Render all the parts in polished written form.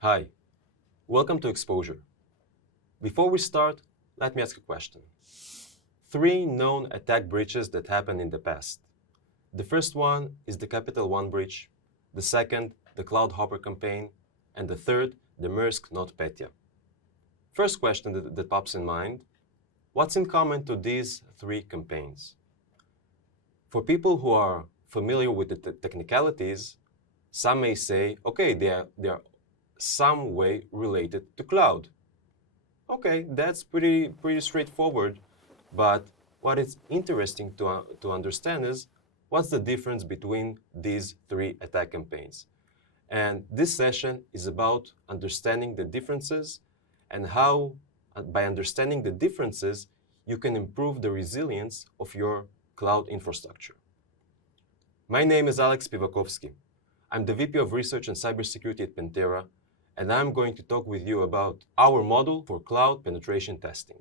Hi, welcome to Exposure. Before we start, let me ask a question. 3 known attack breaches that happened in the past. The first one is the Capital One breach, the second, the Cloud Hopper campaign, and the third, the Maersk NotPetya. First question that pops in mind, what's in common to these 3 campaigns? For people who are familiar with the technicalities, some may say, okay, they are some way related to cloud. Okay, that's pretty straightforward, but what is interesting to understand is what's the difference between these 3 attack campaigns. And this session is about understanding the differences and how, by understanding the differences, you can improve the resilience of your cloud infrastructure. My name is Alex Pivakovsky. I'm the VP of Research and Cybersecurity at Pentera, and I'm going to talk with you about our model for cloud penetration testing.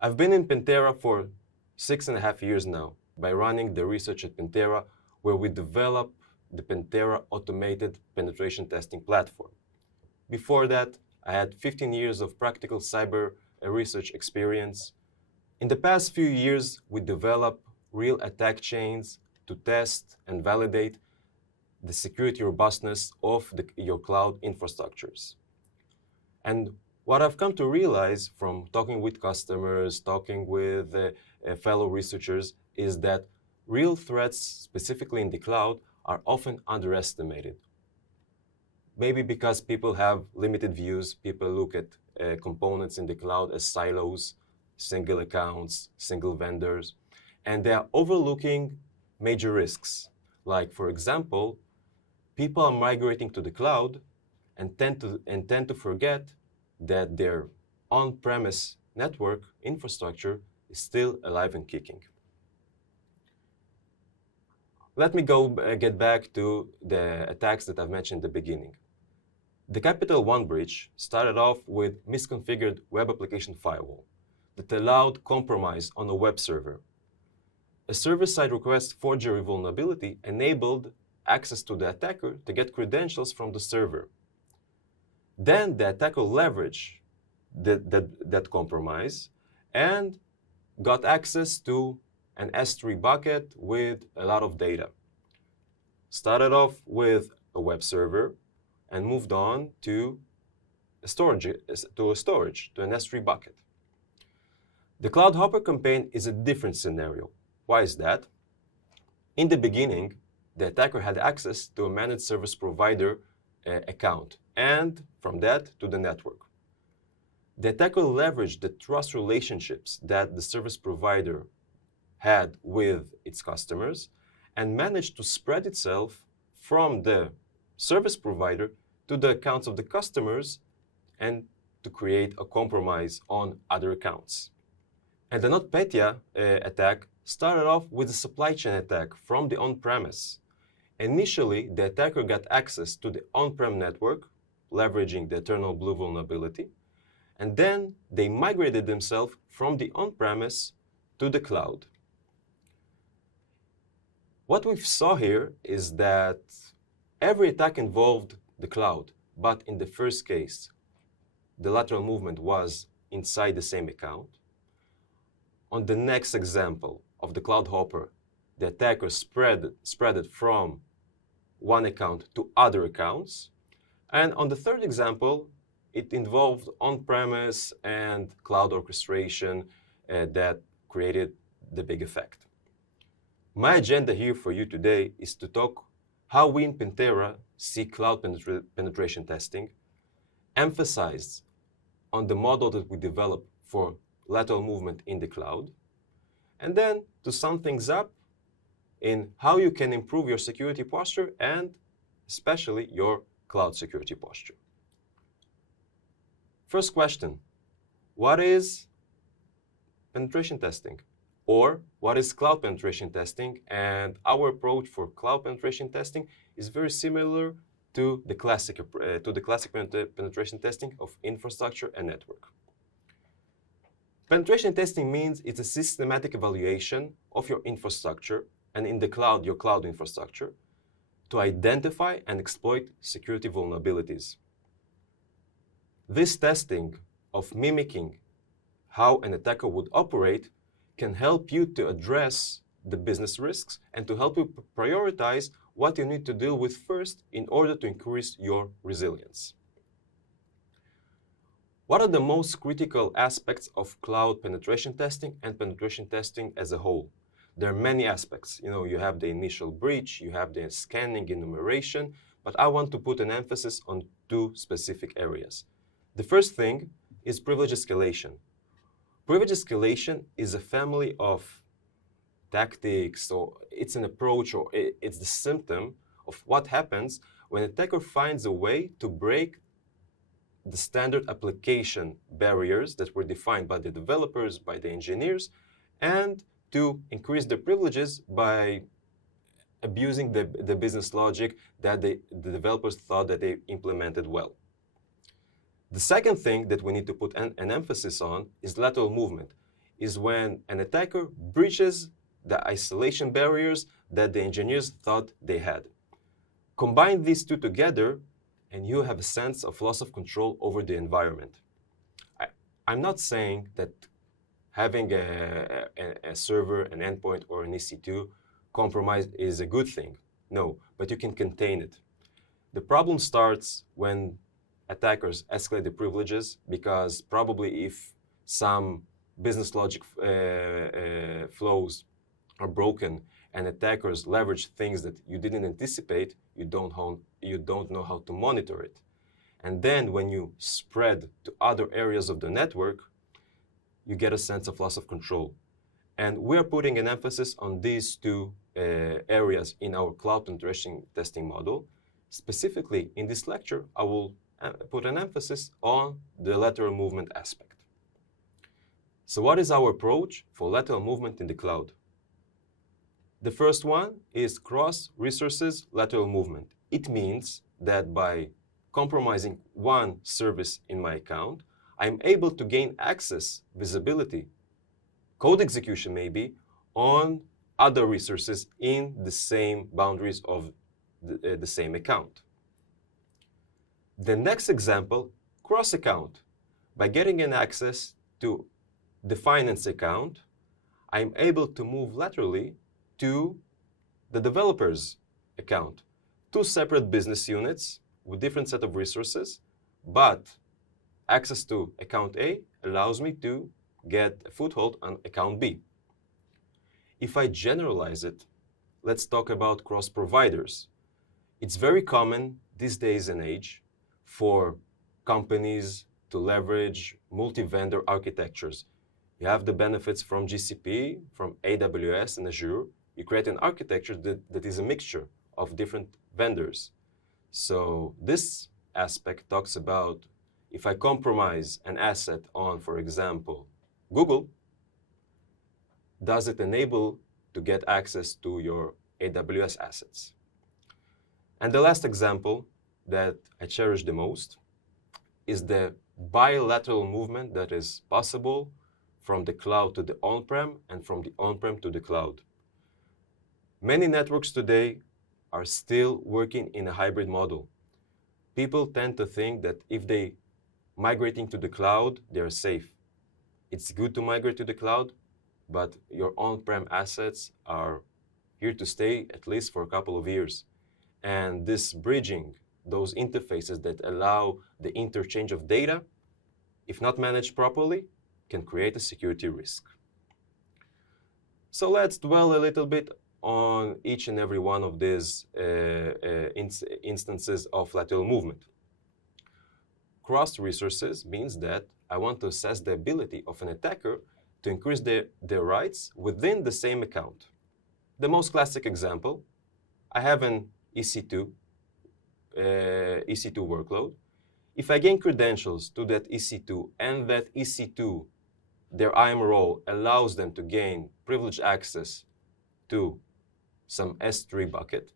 I've been in Pentera for 6.5 years now by running the research at Pentera, where we develop the Pentera automated penetration testing platform. Before that, I had 15 years of practical cyber research experience. In the past few years, we developed real attack chains to test and validate the security robustness of your cloud infrastructures. And what I've come to realize from talking with customers, talking with fellow researchers, is that real threats, specifically in the cloud, are often underestimated. Maybe because people have limited views, people look at components in the cloud as silos, single accounts, single vendors, and they are overlooking major risks. Like, for example, people are migrating to the cloud and tend to forget that their on-premise network infrastructure is still alive and kicking. Let me get back to the attacks that I've mentioned at the beginning. The Capital One breach started off with misconfigured web application firewall that allowed compromise on a web server. A server-side request forgery vulnerability enabled access to the attacker to get credentials from the server. Then the attacker leveraged that compromise and got access to an S3 bucket with a lot of data. Started off with a web server and moved on to an S3 bucket. The Cloud Hopper campaign is a different scenario. Why is that? In the beginning, the attacker had access to a managed service provider account, and from that to the network. The attacker leveraged the trust relationships that the service provider had with its customers and managed to spread itself from the service provider to the accounts of the customers and to create a compromise on other accounts. And the NotPetya attack started off with a supply chain attack from the on-premise. Initially, the attacker got access to the on-prem network, leveraging the Eternal Blue vulnerability, and then they migrated themselves from the on-premise to the cloud. What we saw here is that every attack involved the cloud, but in the first case, the lateral movement was inside the same account. On the next example of the Cloud Hopper, the attacker spread it from one account to other accounts. And on the third example, it involved on-premise and cloud orchestration that created the big effect. My agenda here for you today is to talk how we in Pentera see cloud penetration testing, emphasize on the model that we develop for lateral movement in the cloud, and then to sum things up in how you can improve your security posture and especially your cloud security posture. First question, what is penetration testing? Or what is cloud penetration testing? And our approach for cloud penetration testing is very similar to the classic penetration testing of infrastructure and network. Penetration testing means it's a systematic evaluation of your infrastructure, and in the cloud, your cloud infrastructure, to identify and exploit security vulnerabilities. This testing of mimicking how an attacker would operate can help you to address the business risks and to help you prioritize what you need to deal with first in order to increase your resilience. What are the most critical aspects of cloud penetration testing and penetration testing as a whole? There are many aspects. You have the initial breach, you have the scanning, enumeration, but I want to put an emphasis on two specific areas. The first thing is privilege escalation. Privilege escalation is a family of tactics, or it's an approach, or it's the symptom of what happens when an attacker finds a way to break the standard application barriers that were defined by the developers, by the engineers, and to increase their privileges by abusing the business logic that the developers thought that they implemented well. The second thing that we need to put an emphasis on is lateral movement, is when an attacker breaches the isolation barriers that the engineers thought they had. Combine these two together, and you have a sense of loss of control over the environment. I'm not saying that having a server, an endpoint, or an EC2 compromise is a good thing. No, but you can contain it. The problem starts when attackers escalate the privileges, because probably if some business logic flows are broken and attackers leverage things that you didn't anticipate, you don't know how to monitor it. And then when you spread to other areas of the network, you get a sense of loss of control. And we're putting an emphasis on these two areas in our cloud penetration testing model. Specifically, in this lecture, I will put an emphasis on the lateral movement aspect. So what is our approach for lateral movement in the cloud? The first one is cross-resources lateral movement. It means that by compromising one service in my account, I'm able to gain access, visibility, code execution maybe, on other resources in the same boundaries of the same account. The next example, cross-account. By getting an access to the finance account, I'm able to move laterally to the developer's account. Two separate business units with different set of resources, but access to account A allows me to get a foothold on account B. If I generalize it, let's talk about cross-providers. It's very common these days and age for companies to leverage multi-vendor architectures. You have the benefits from GCP, from AWS and Azure. You create an architecture that is a mixture of different vendors. So this aspect talks about if I compromise an asset on, for example, Google, does it enable to get access to your AWS assets? And the last example that I cherish the most is the bilateral movement that is possible from the cloud to the on-prem and from the on-prem to the cloud. Many networks today are still working in a hybrid model. People tend to think that if they migrating to the cloud, they're safe. It's good to migrate to the cloud, but your on-prem assets are here to stay at least for a couple of years. And this bridging, those interfaces that allow the interchange of data, if not managed properly, can create a security risk. So let's dwell a little bit on each and every one of these instances of lateral movement. Cross resources means that I want to assess the ability of an attacker to increase their rights within the same account. The most classic example, I have an EC2 workload. If I gain credentials to that EC2 and that EC2, their IAM role allows them to gain privileged access to some S3 bucket,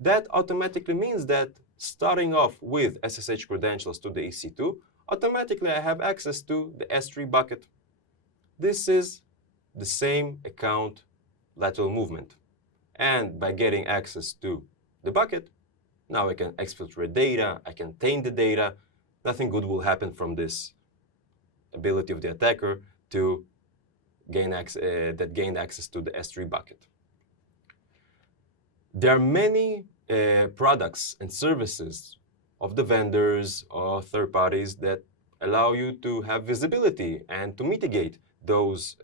that automatically means that starting off with SSH credentials to the EC2, automatically I have access to the S3 bucket. This is the same account lateral movement. And by getting access to the bucket, now I can exfiltrate data, I can taint the data. nothing good will happen from this ability of the attacker to gain access to the S3 bucket. There are many products and services of the vendors or third parties that allow you to have visibility and to mitigate those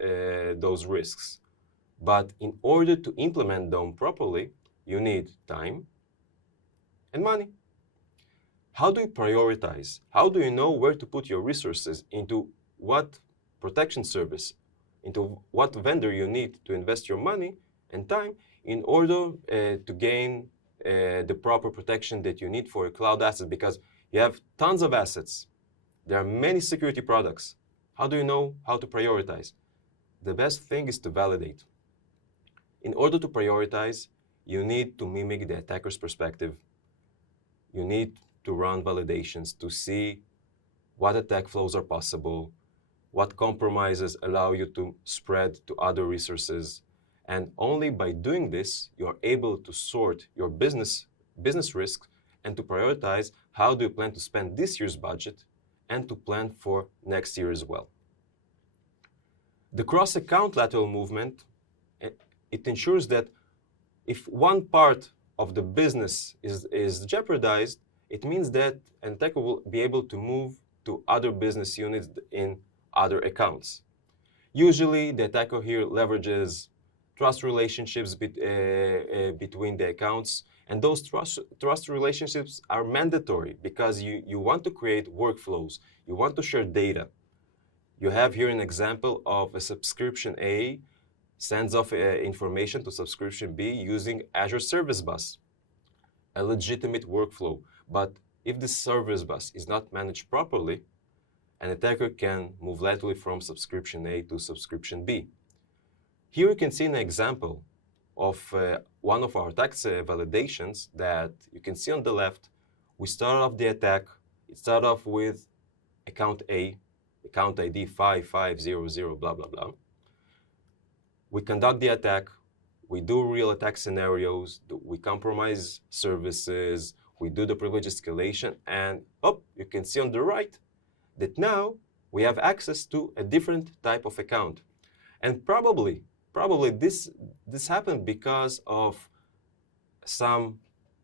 risks. But in order to implement them properly, you need time and money. How do you prioritize? How do you know where to put your resources, into what protection service, into what vendor you need to invest your money and time in order to gain the proper protection that you need for your cloud assets? Because you have tons of assets. There are many security products. How do you know how to prioritize? The best thing is to validate. In order to prioritize, you need to mimic the attacker's perspective. You need to run validations to see what attack flows are possible, what compromises allow you to spread to other resources. And only by doing this, you are able to sort your business risks and to prioritize how do you plan to spend this year's budget and to plan for next year as well. The cross-account lateral movement, it ensures that if one part of the business is jeopardized, it means that an attacker will be able to move to other business units in other accounts. Usually, the attacker here leverages trust relationships between the accounts, and those trust relationships are mandatory because you want to create workflows, you want to share data. You have here an example of a subscription A sends off information to subscription B using Azure Service Bus, a legitimate workflow. But if this service bus is not managed properly, an attacker can move laterally from subscription A to subscription B. Here you can see an example of one of our attack validations that you can see on the left. We start off the attack. It started off with account A, account ID 5500, blah, blah, blah. We conduct the attack. We do real attack scenarios. We compromise services. We do the privilege escalation. And you can see on the right that now we have access to a different type of account. And probably this happened because of some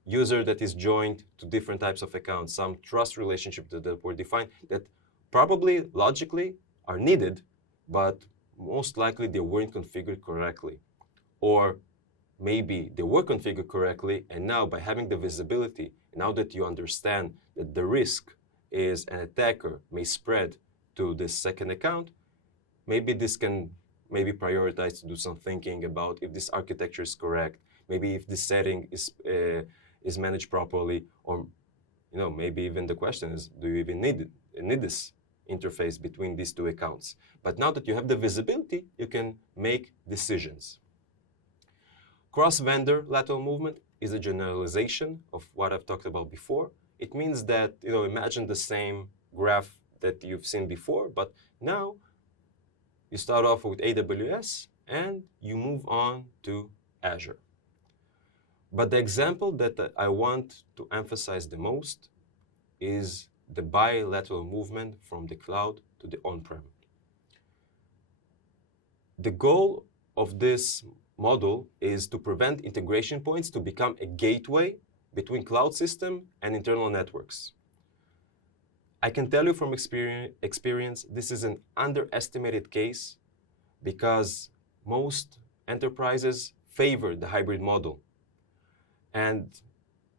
user that is joined to different types of accounts, some trust relationships that were defined that probably logically are needed, but most likely they weren't configured correctly. Or maybe they were configured correctly, and now by having the visibility, now that you understand that the risk is an attacker may spread to this second account, maybe this can prioritize to do some thinking about if this architecture is correct, maybe if this setting is managed properly, or maybe even the question is, do you even need this interface between these two accounts? But now that you have the visibility, you can make decisions. Cross-vendor lateral movement is a generalization of what I've talked about before. It means that, imagine the same graph that you've seen before, but now you start off with AWS and you move on to Azure. But the example that I want to emphasize the most is the bilateral movement from the cloud to the on-prem. The goal of this model is to prevent integration points to become a gateway between cloud system and internal networks. I can tell you from experience, this is an underestimated case because most enterprises favor the hybrid model. And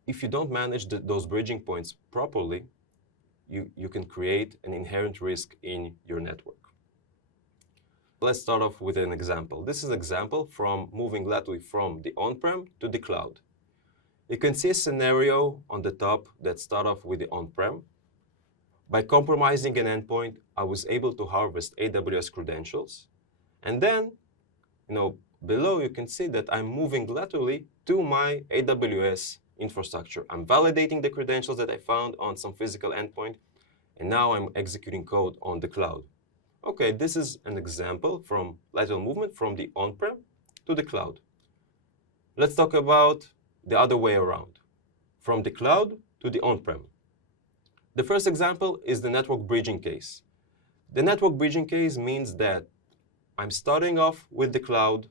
if you don't manage those bridging points properly, you can create an inherent risk in your network. Let's start off with an example. This is an example from moving laterally from the on-prem to the cloud. You can see a scenario on the top that starts off with the on-prem. By compromising an endpoint, I was able to harvest AWS credentials. And then, below you can see that I'm moving laterally to my AWS infrastructure. I'm validating the credentials that I found on some physical endpoint, and now I'm executing code on the cloud. Okay, this is an example from lateral movement from the on-prem to the cloud. Let's talk about the other way around, from the cloud to the on-prem. The first example is the network bridging case. The network bridging case means that I'm starting off with the cloud,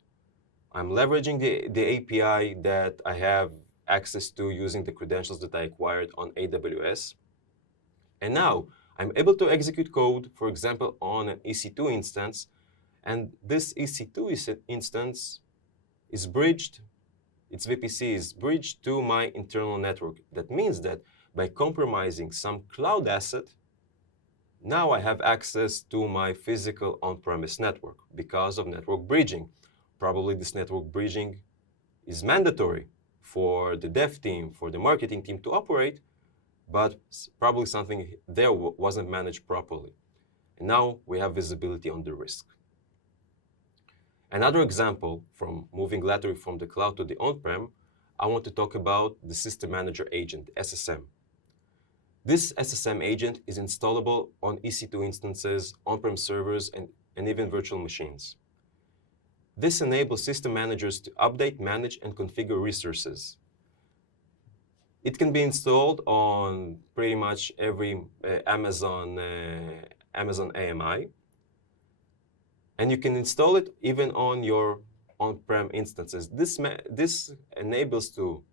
I'm leveraging the API that I have access to using the credentials that I acquired on AWS. And now I'm able to execute code, for example, on an EC2 instance. And this EC2 instance is bridged, its VPC is bridged to my internal network. That means that by compromising some cloud asset, now I have access to my physical on-premise network because of network bridging. Probably this network bridging is mandatory for the dev team, for the marketing team to operate, but probably something there wasn't managed properly. And now we have visibility on the risk. Another example from moving laterally from the cloud to the on-prem, I want to talk about the System Manager Agent, SSM. This SSM agent is installable on EC2 instances, on-prem servers, and even virtual machines. This enables system managers to update, manage, and configure resources. It can be installed on pretty much every Amazon AMI. And you can install it even on your on-prem instances. This enables to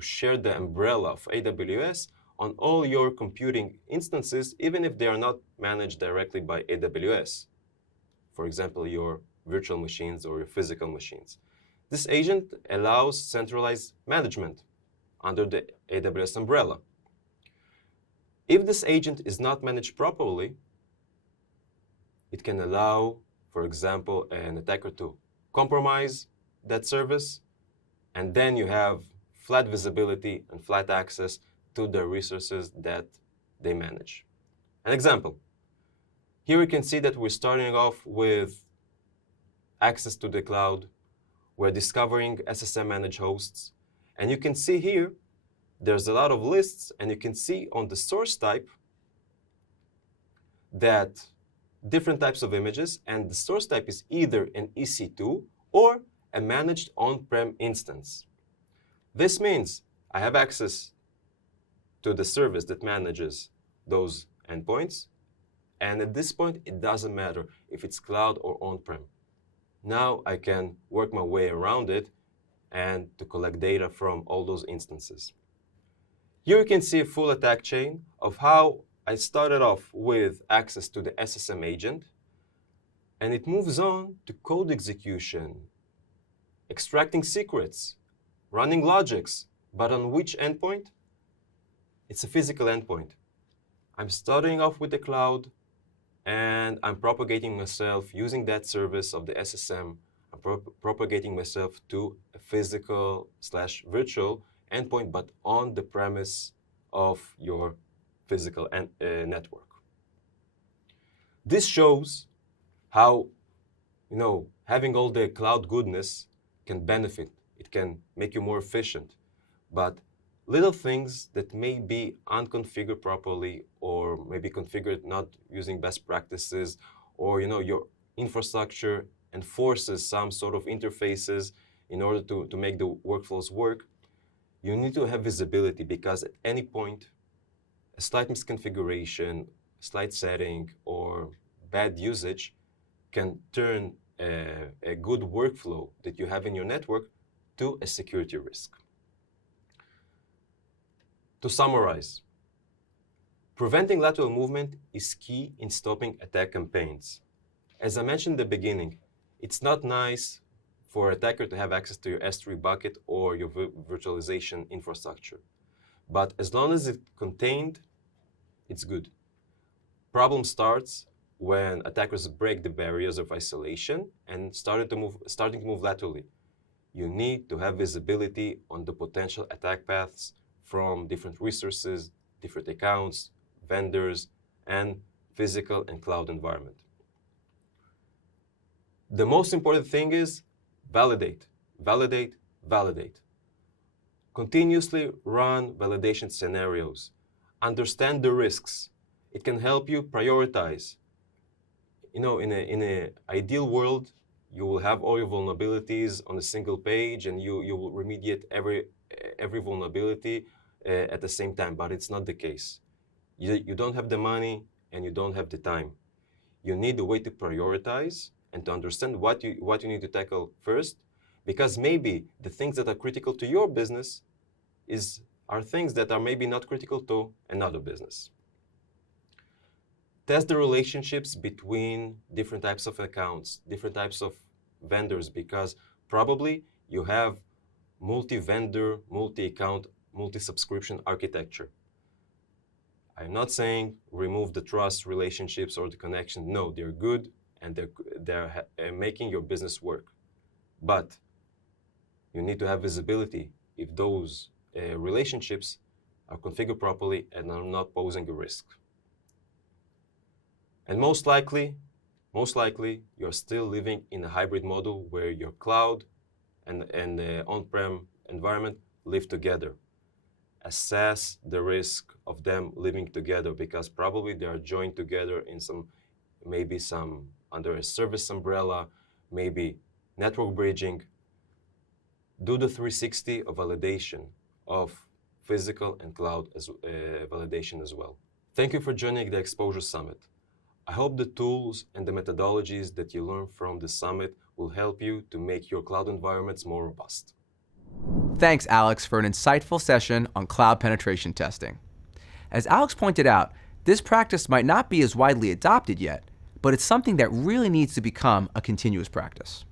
share the umbrella of AWS on all your computing instances, even if they are not managed directly by AWS. For example, your virtual machines or your physical machines. This agent allows centralized management under the AWS umbrella. If this agent is not managed properly, it can allow, for example, an attacker to compromise that service, and then you have flat visibility and flat access to the resources that they manage. An example. Here we can see that we're starting off with access to the cloud. We're discovering SSM managed hosts. And you can see here, there's a lot of lists, and you can see on the source type that different types of images, and the source type is either an EC2 or a managed on-prem instance. This means I have access to the service that manages those endpoints, and at this point, it doesn't matter if it's cloud or on-prem. Now I can work my way around it and to collect data from all those instances. Here you can see a full attack chain of how I started off with access to the SSM agent, and it moves on to code execution, extracting secrets, running logics, but on which endpoint? It's a physical endpoint. I'm starting off with the cloud, and I'm propagating myself using that service of the SSM. I'm propagating myself to a physical/virtual endpoint, but on the premise of your physical network. This shows how, having all the cloud goodness can benefit. It can make you more efficient. But little things that may be unconfigured properly, or maybe configured not using best practices, or your infrastructure enforces some sort of interfaces in order to make the workflows work, you need to have visibility, because at any point, a slight misconfiguration, slight setting, or bad usage can turn a good workflow that you have in your network to a security risk. To summarize, preventing lateral movement is key in stopping attack campaigns. As I mentioned in the beginning, it's not nice for an attacker to have access to your S3 bucket or your virtualization infrastructure. But as long as it's contained, it's good. Problem starts when attackers break the barriers of isolation and starting to move laterally. You need to have visibility on the potential attack paths from different resources, different accounts, vendors, and physical and cloud environment. The most important thing is validate, validate, validate. Continuously run validation scenarios. Understand the risks. It can help you prioritize. In an ideal world, you will have all your vulnerabilities on a single page, and you will remediate every vulnerability at the same time, but it's not the case. You don't have the money and you don't have the time. You need a way to prioritize and to understand what you need to tackle first, because maybe the things that are critical to your business are things that are maybe not critical to another business. Test the relationships between different types of accounts, different types of vendors, because probably you have multi-vendor, multi-account, multi-subscription architecture. I'm not saying remove the trust relationships or the connection. No, they're good and they're making your business work. But you need to have visibility if those relationships are configured properly and are not posing a risk. And most likely, you're still living in a hybrid model where your cloud and on-prem environment live together. Assess the risk of them living together, because probably they are joined together in maybe under a service umbrella, maybe network bridging. Do the 360 of validation of physical and cloud validation as well. Thank you for joining the Exposure Summit. I hope the tools and the methodologies that you learn from the summit will help you to make your cloud environments more robust. Thanks, Alex, for an insightful session on cloud penetration testing. As Alex pointed out, this practice might not be as widely adopted yet, but it's something that really needs to become a continuous practice.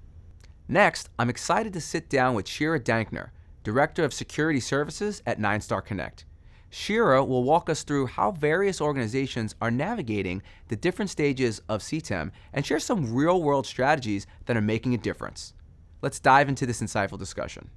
Next, I'm excited to sit down with Shira Dankner, Director of Security Services at 9-Star Connect. Shira will walk us through how various organizations are navigating the different stages of CTEM and share some real-world strategies that are making a difference. Let's dive into this insightful discussion.